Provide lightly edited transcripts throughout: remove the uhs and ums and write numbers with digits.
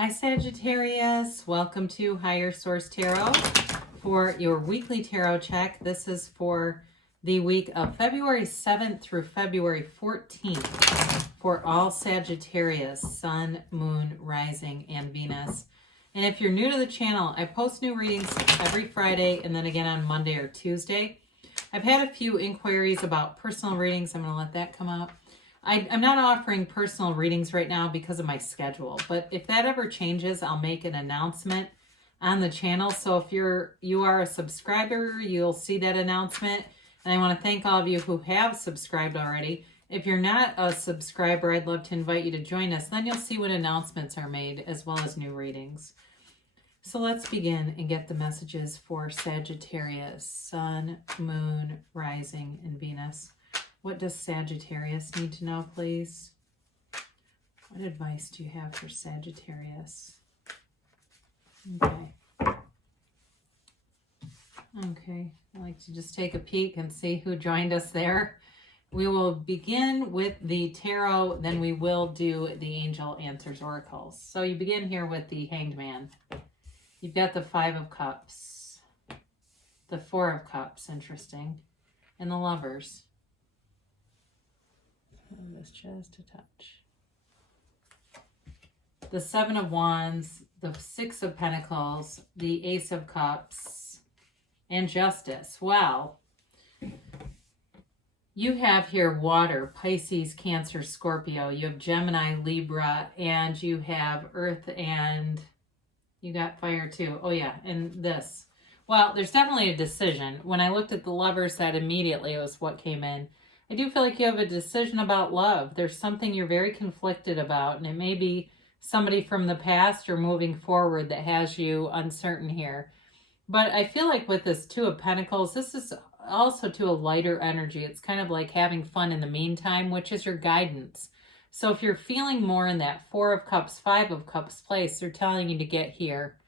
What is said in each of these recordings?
Hi Sagittarius, welcome to Higher Source Tarot for your weekly tarot check. This is for the week of February 7th through February 14th for all Sagittarius, Sun, Moon, Rising, and Venus. And if you're new to the channel, I post new readings every Friday and then again on Monday or Tuesday. I've had a few inquiries about personal readings. I'm going to let that come out. I'm not offering personal readings right now because of my schedule, but if that ever changes, I'll make an announcement on the channel. So if you are a subscriber, you'll see that announcement. And I want to thank all of you who have subscribed already. If you're not a subscriber, I'd love to invite you to join us. Then you'll see when announcements are made as well as new readings. So let's begin and get the messages for Sagittarius, Sun, Moon, Rising, and Venus. What does Sagittarius need to know, please? What advice do you have for Sagittarius? Okay. I like to just take a peek and see who joined us there. We will begin with the tarot, then we will do the Angel Answers Oracles. So you begin here with the Hanged Man. You've got the Five of Cups, the Four of Cups, interesting, and the Lovers. Move this just a touch. The Seven of Wands, the Six of Pentacles, the Ace of Cups, and Justice. Well, you have here water, Pisces, Cancer, Scorpio. You have Gemini, Libra, and you have Earth, and you got fire too. Oh yeah, and this. Well, there's definitely a decision. When I looked at the Lovers, that immediately was what came in. I do feel like you have a decision about love. There's something you're very conflicted about, and it may be somebody from the past or moving forward that has you uncertain here. But I feel like with this Two of Pentacles, this is also to a lighter energy. It's kind of like having fun in the meantime, which is your guidance. So if you're feeling more in that Four of Cups, Five of Cups place, they're telling you to get here.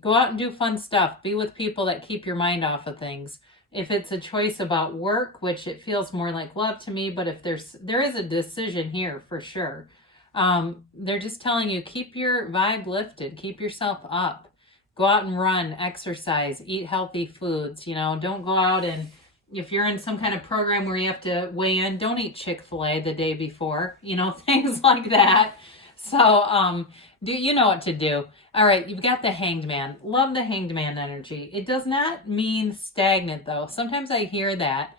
Go out and do fun stuff. Be with people that keep your mind off of things. If it's a choice about work, which it feels more like love to me, but if there is a decision here for sure. They're just telling you, keep your vibe lifted, keep yourself up. Go out and run, exercise, eat healthy foods. You know, don't go out and, if you're in some kind of program where you have to weigh in, don't eat Chick-fil-A the day before, you know, things like that. So, you know what to do. All right, you've got the Hanged Man. Love the Hanged Man energy. It does not mean stagnant, though. Sometimes I hear that.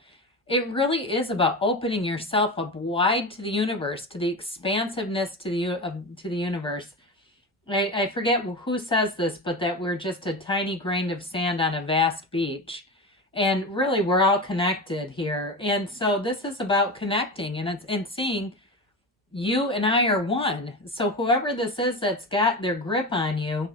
It really is about opening yourself up wide to the universe, to the expansiveness to the universe. I forget who says this, but that we're just a tiny grain of sand on a vast beach. And really, we're all connected here. And so this is about connecting and seeing you and I are one. So whoever this is that's got their grip on you,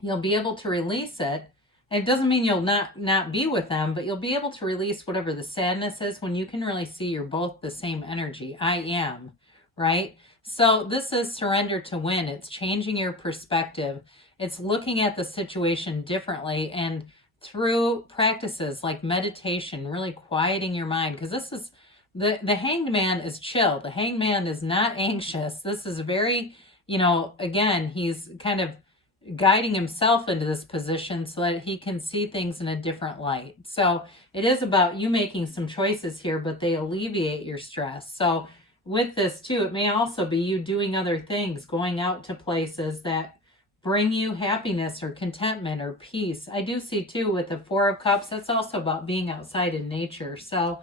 you'll be able to release it. And it doesn't mean you'll not be with them, but you'll be able to release whatever the sadness is when you can really see you're both the same energy. I am, right? So this is surrender to win. It's changing your perspective. It's looking at the situation differently, and through practices like meditation, really quieting your mind, because this is the Hanged Man is chill. The Hanged Man is not anxious. This is very, again, he's kind of guiding himself into this position so that he can see things in a different light. So it is about you making some choices here, but they alleviate your stress. So with this too, it may also be you doing other things, going out to places that bring you happiness or contentment or peace. I do see too with the Four of Cups, that's also about being outside in nature. So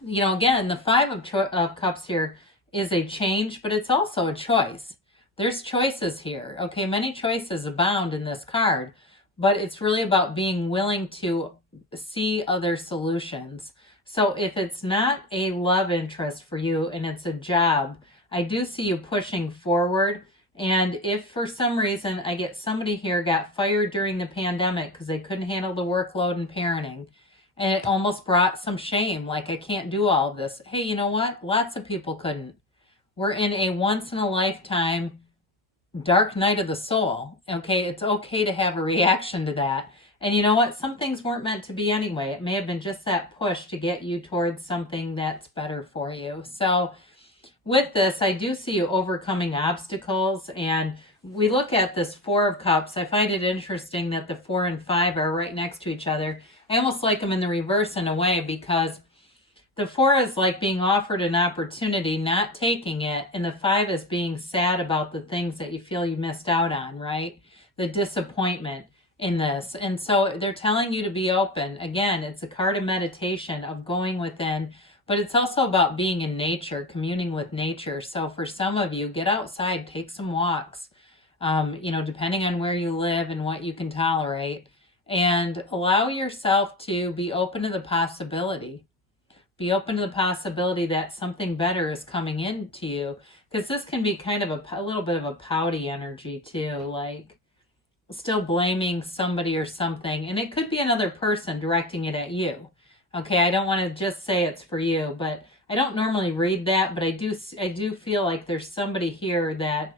again, the Five of Cups here is a change, but it's also a choice. There's choices here. Okay, many choices abound in this card, but it's really about being willing to see other solutions. So if it's not a love interest for you and it's a job, I do see you pushing forward. And if for some reason I get somebody here got fired during the pandemic because they couldn't handle the workload and parenting, and it almost brought some shame, like I can't do all of this. Hey, you know what? Lots of people couldn't. We're in a once-in-a-lifetime dark night of the soul. Okay, it's okay to have a reaction to that. And you know what? Some things weren't meant to be anyway. It may have been just that push to get you towards something that's better for you. So with this, I do see you overcoming obstacles. And we look at this Four of Cups. I find it interesting that the 4 and 5 are right next to each other. I almost like them in the reverse in a way, because the 4 is like being offered an opportunity, not taking it. And the 5 is being sad about the things that you feel you missed out on, right? The disappointment in this. And so they're telling you to be open. Again, it's a card of meditation, of going within, but it's also about being in nature, communing with nature. So for some of you, get outside, take some walks, depending on where you live and what you can tolerate, and allow yourself to be open to the possibility. Be open to the possibility that something better is coming into you, because this can be kind of a little bit of a pouty energy too, like still blaming somebody or something. And it could be another person directing it at you. Okay, I don't want to just say it's for you, but I don't normally read that, but I do feel like there's somebody here that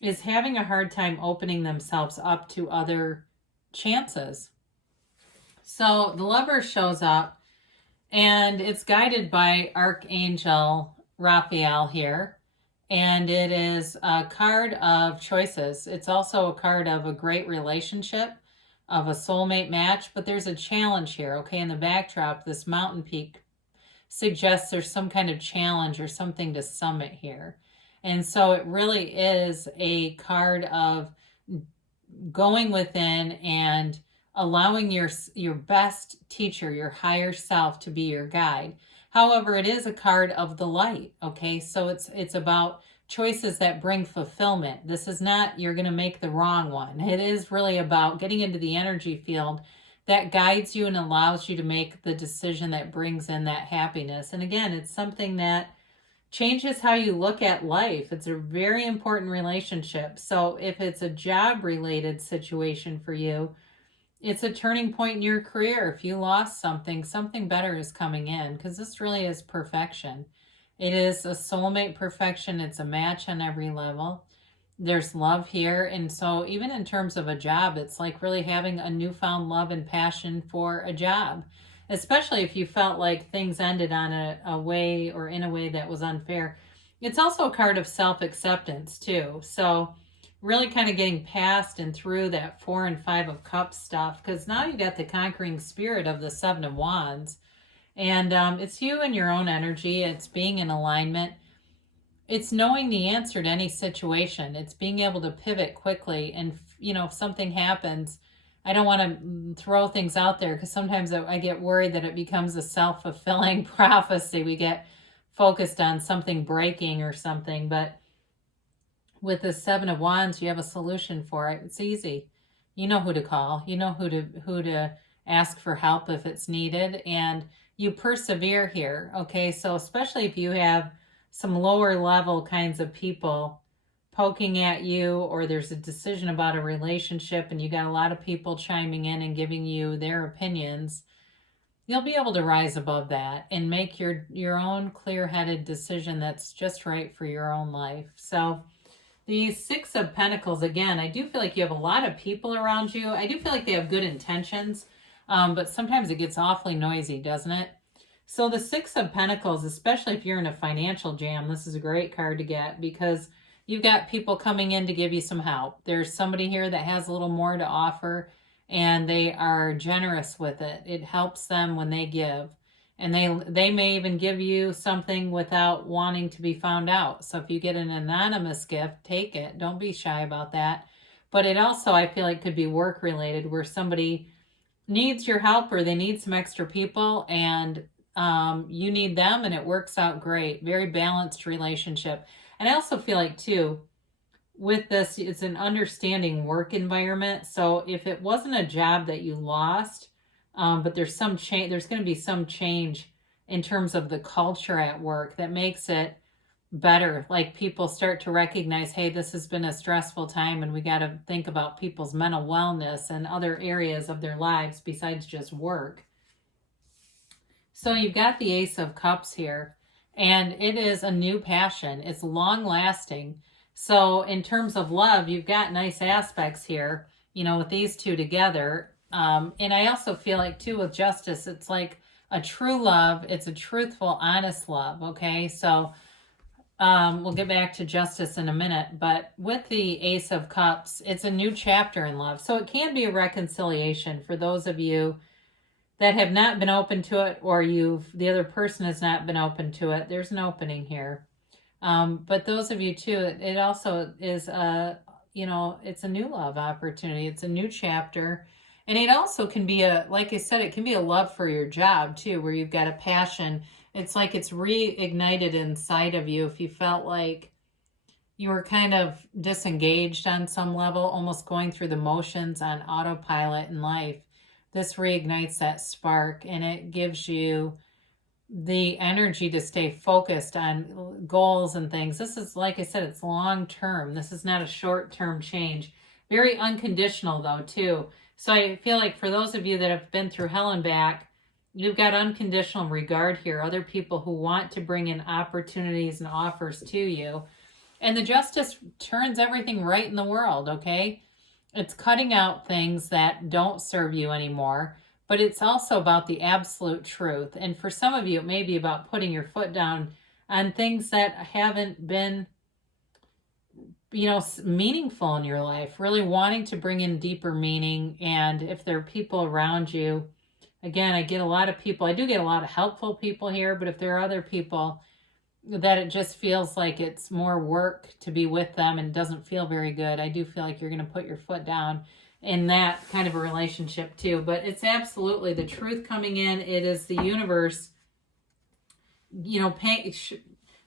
is having a hard time opening themselves up to other chances. So the Lover shows up, and it's guided by Archangel Raphael here. And it is a card of choices. It's also a card of a great relationship, of a soulmate match, but there's a challenge here, okay? In the backdrop, this mountain peak suggests there's some kind of challenge or something to summit here. And so it really is a card of going within and allowing your best teacher, your higher self, to be your guide. However, it is a card of the light, okay? So it's about choices that bring fulfillment. This is not you're going to make the wrong one. It is really about getting into the energy field that guides you and allows you to make the decision that brings in that happiness. And again, it's something that changes how you look at life. It's a very important relationship. So if it's a job-related situation for you, it's a turning point in your career. If you lost something, something better is coming in, because this really is perfection. It is a soulmate perfection. It's a match on every level. There's love here. And so even in terms of a job, it's like really having a newfound love and passion for a job, especially if you felt like things ended on a way or in a way that was unfair. It's also a card of self-acceptance too. So really kind of getting past and through that 4 and 5 of Cups stuff, because now you got the conquering spirit of the 7 of Wands. And it's you and your own energy. It's being in alignment. It's knowing the answer to any situation. It's being able to pivot quickly. And, if something happens, I don't want to throw things out there, because sometimes I get worried that it becomes a self-fulfilling prophecy. We get focused on something breaking or something. But with the 7 of Wands, you have a solution for it. It's easy. You know who to call. You know who to ask for help if it's needed. And you persevere here, okay? So especially if you have some lower level kinds of people poking at you, or there's a decision about a relationship and you got a lot of people chiming in and giving you their opinions, you'll be able to rise above that and make your own clear-headed decision that's just right for your own life. So the 6 of Pentacles, again, I do feel like you have a lot of people around you. I do feel like they have good intentions. But sometimes it gets awfully noisy, doesn't it? So the 6 of Pentacles, especially if you're in a financial jam, this is a great card to get, because you've got people coming in to give you some help. There's somebody here that has a little more to offer, and they are generous with it. It helps them when they give. And they may even give you something without wanting to be found out. So if you get an anonymous gift, take it. Don't be shy about that. But it also, I feel like, could be work-related, where somebody needs your help, or they need some extra people, and you need them, and it works out great. Very balanced relationship. And I also feel like too, with this, it's an understanding work environment. So if it wasn't a job that you lost, but there's some change, there's going to be some change in terms of the culture at work that makes it better. Like people start to recognize, hey, this has been a stressful time, and we got to think about people's mental wellness and other areas of their lives besides just work. So you've got the Ace of Cups here, and it is a new passion. It's long lasting. So in terms of love, you've got nice aspects here, with these two together. And I also feel like too, with Justice, it's like a true love. It's a truthful, honest love. Okay. So We'll get back to justice in a minute, but with the Ace of Cups, it's a new chapter in love. So it can be a reconciliation for those of you that have not been open to it, or the other person has not been open to it. There's an opening here. But those of you too, it also is it's a new love opportunity. It's a new chapter. And it also can be like I said, it can be a love for your job too, where you've got a passion. It's like it's reignited inside of you. If you felt like you were kind of disengaged on some level, almost going through the motions on autopilot in life, this reignites that spark, and it gives you the energy to stay focused on goals and things. This is, like I said, it's long term. This is not a short term change. Very unconditional though too. So I feel like for those of you that have been through hell and back, you've got unconditional regard here. Other people who want to bring in opportunities and offers to you. And the justice turns everything right in the world, okay? It's cutting out things that don't serve you anymore, but it's also about the absolute truth. And for some of you, it may be about putting your foot down on things that haven't been, meaningful in your life, really wanting to bring in deeper meaning. And if there are people around you, again, I do get a lot of helpful people here, but if there are other people that it just feels like it's more work to be with them and doesn't feel very good, I do feel like you're going to put your foot down in that kind of a relationship too. But it's absolutely the truth coming in. It is the universe,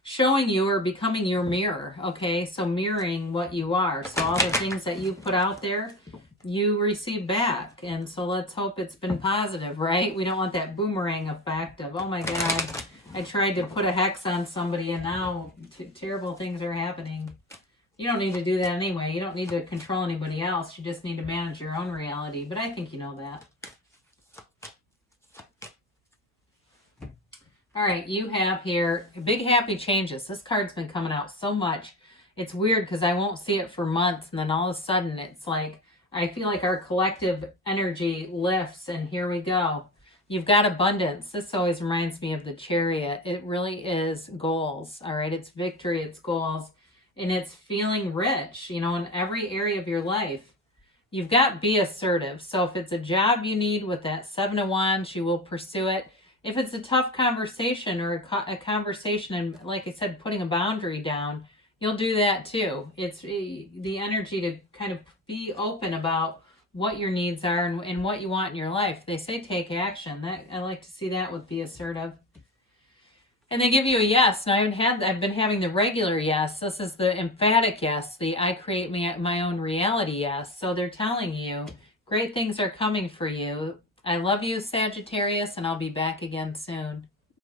showing you or becoming your mirror. Okay, so mirroring what you are. So all the things that you put out there, you receive back. And so let's hope it's been positive, right? We don't want that boomerang effect of, oh my God, I tried to put a hex on somebody and now terrible things are happening. You don't need to do that anyway. You don't need to control anybody else. You just need to manage your own reality. But I think you know that. All right, you have here big happy changes. This card's been coming out so much. It's weird because I won't see it for months, and then all of a sudden it's like I feel like our collective energy lifts, and here we go. You've got abundance. This always reminds me of the Chariot. It really is goals, all right? It's victory, it's goals, and it's feeling rich, in every area of your life. You've got be assertive. So if it's a job you need with that Seven of Wands, you will pursue it. If it's a tough conversation or a conversation, and like I said, putting a boundary down, you'll do that too. It's the energy to kind of be open about what your needs are and what you want in your life. They say take action. I like to see that with be assertive. And they give you a yes. Now I've been having the regular yes. This is the emphatic yes, the I create my own reality yes. So they're telling you great things are coming for you. I love you, Sagittarius, and I'll be back again soon.